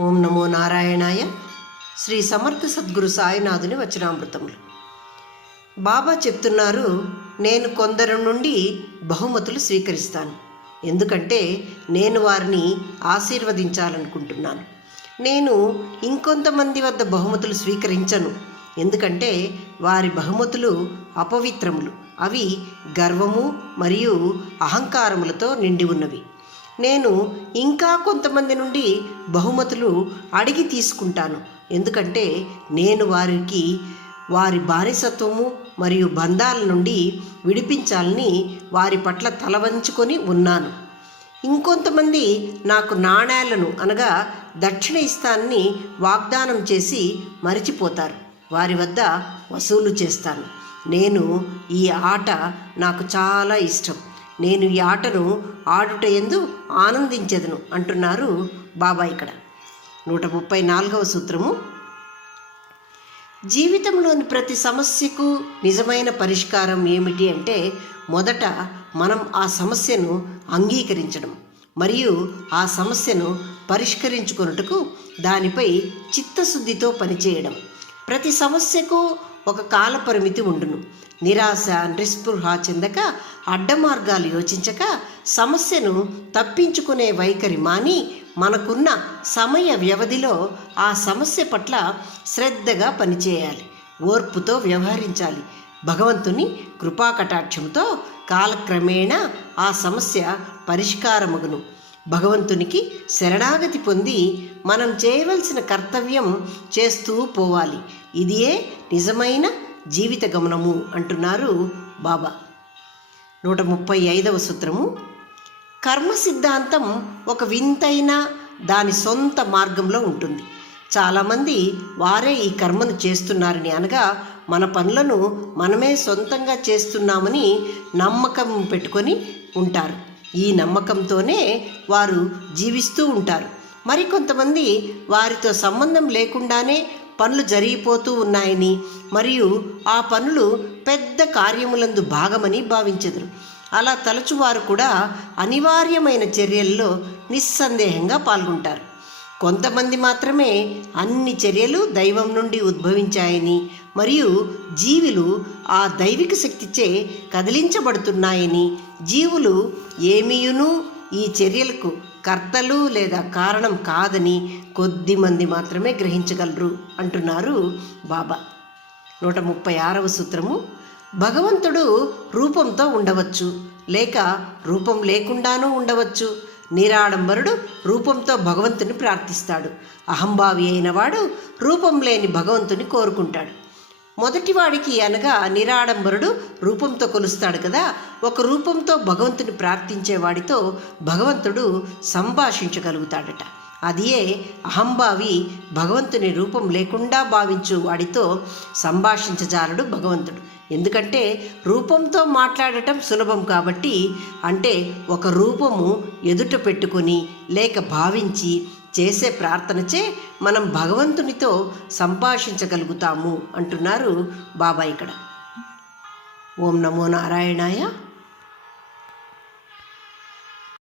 ఓం నమో నారాయణాయ. శ్రీ సమర్థ సద్గురు సాయినాథుని వచనామృతములు. బాబా చెప్తున్నారు, నేను కొందరి నుండి బహుమతులు స్వీకరిస్తాను, ఎందుకంటే నేను వారిని ఆశీర్వదించాలనుకుంటున్నాను. నేను ఇంకొంతమంది వద్ద బహుమతులు స్వీకరించను, ఎందుకంటే వారి బహుమతులు అపవిత్రములు, అవి గర్వము మరియు అహంకారములతో నిండి ఉన్నవి. నేను ఇంకా కొంతమంది నుండి బహుమతులు అడిగి తీసుకుంటాను, ఎందుకంటే నేను వారికి వారి బానిసత్వము మరియు బంధాల నుండి విడిపించాలని వారి పట్ల తల వంచుకొని ఉన్నాను. ఇంకొంతమంది నాకు నాణేలను అనగా దక్షిణ ఇస్తానని వాగ్దానం చేసి మరిచిపోతారు, వారి వద్ద వసూలు చేస్తాను. నేను ఈ ఆట నాకు చాలా ఇష్టం, నేను ఈ ఆటను ఆడుట యందు ఆనందించెదను అంటున్నారు బాబా. ఇక్కడ 134వ సూత్రము. జీవితంలోని ప్రతి సమస్యకు నిజమైన పరిష్కారం ఏమిటి అంటే, మొదట మనం ఆ సమస్యను అంగీకరించడం మరియు ఆ సమస్యను పరిష్కరించుకొనుటకు దానిపై చిత్తశుద్ధితో పనిచేయడం. ప్రతి సమస్యకు ఒక కాల పరిమితి ఉండును. నిరాశ నిస్పృహ చెందక, అడ్డమార్గాలు యోచించక, సమస్యను తప్పించుకునే వైఖరి మాని మనకున్న సమయ వ్యవధిలో ఆ సమస్య పట్ల శ్రద్ధగా పనిచేయాలి, ఓర్పుతో వ్యవహరించాలి. భగవంతుని కృపాకటాక్షంతో కాలక్రమేణా ఆ సమస్య పరిష్కారమగును. భగవంతునికి శరణాగతి పొంది మనం చేయవలసిన కర్తవ్యం చేస్తూ పోవాలి. ఇదియే నిజమైన జీవిత గమనము అంటున్నారు బాబా. 135వ సూత్రము. కర్మ సిద్ధాంతం ఒక వింతైన దాని సొంత మార్గంలో ఉంటుంది. చాలామంది వారే ఈ కర్మను చేస్తున్నారని అనగా మన పనులను మనమే సొంతంగా చేస్తున్నామని నమ్మకం పెట్టుకొని ఉంటారు. ఈ నమ్మకంతోనే వారు జీవిస్తూ ఉంటారు. మరికొంతమంది వారితో సంబంధం లేకుండానే పనులు జరిగిపోతూ ఉన్నాయని మరియు ఆ పనులు పెద్ద కార్యములందు భాగమని భావించెదరు. అలా తలచువారు కూడా అనివార్యమైన చర్యల్లో నిస్సందేహంగా పాల్గొంటారు. కొంతమంది మాత్రమే అన్ని చర్యలు దైవం నుండి ఉద్భవించాయని మరియు జీవులు ఆ దైవిక శక్తిచే కదిలించబడుతున్నాయని, జీవులు ఏమీయును ఈ చర్యలకు కర్తలు లేదా కారణం కాదని కొద్దిమంది మాత్రమే గ్రహించగలరు అంటున్నారు బాబా. 136వ సూత్రము. భగవంతుడు రూపంతో ఉండవచ్చు, లేక రూపం లేకుండానూ ఉండవచ్చు. నిరాడంబరుడు రూపంతో భగవంతుని ప్రార్థిస్తాడు. అహంభావి అయిన వాడు రూపం లేని భగవంతుని కోరుకుంటాడు. మొదటివాడికి అనగా నిరాడంబరుడు రూపంతో కొలుస్తాడు కదా, ఒక రూపంతో భగవంతుని ప్రార్థించేవాడితో భగవంతుడు సంభాషించగలుగుతాడట. అదియే అహంభావి భగవంతుని రూపం లేకుండా భావించు వాడితో సంభాషించజాలడు భగవంతుడు. ఎందుకంటే రూపంతో మాట్లాడటం సులభం కాబట్టి. అంటే ఒక రూపము ఎదుట పెట్టుకొని లేక భావించి చేసే ప్రార్థనచే మనం భగవంతునితో సంభాషించగలుగుతాము అంటున్నారు బాబా ఇక్కడ. ఓం నమో నారాయణాయ.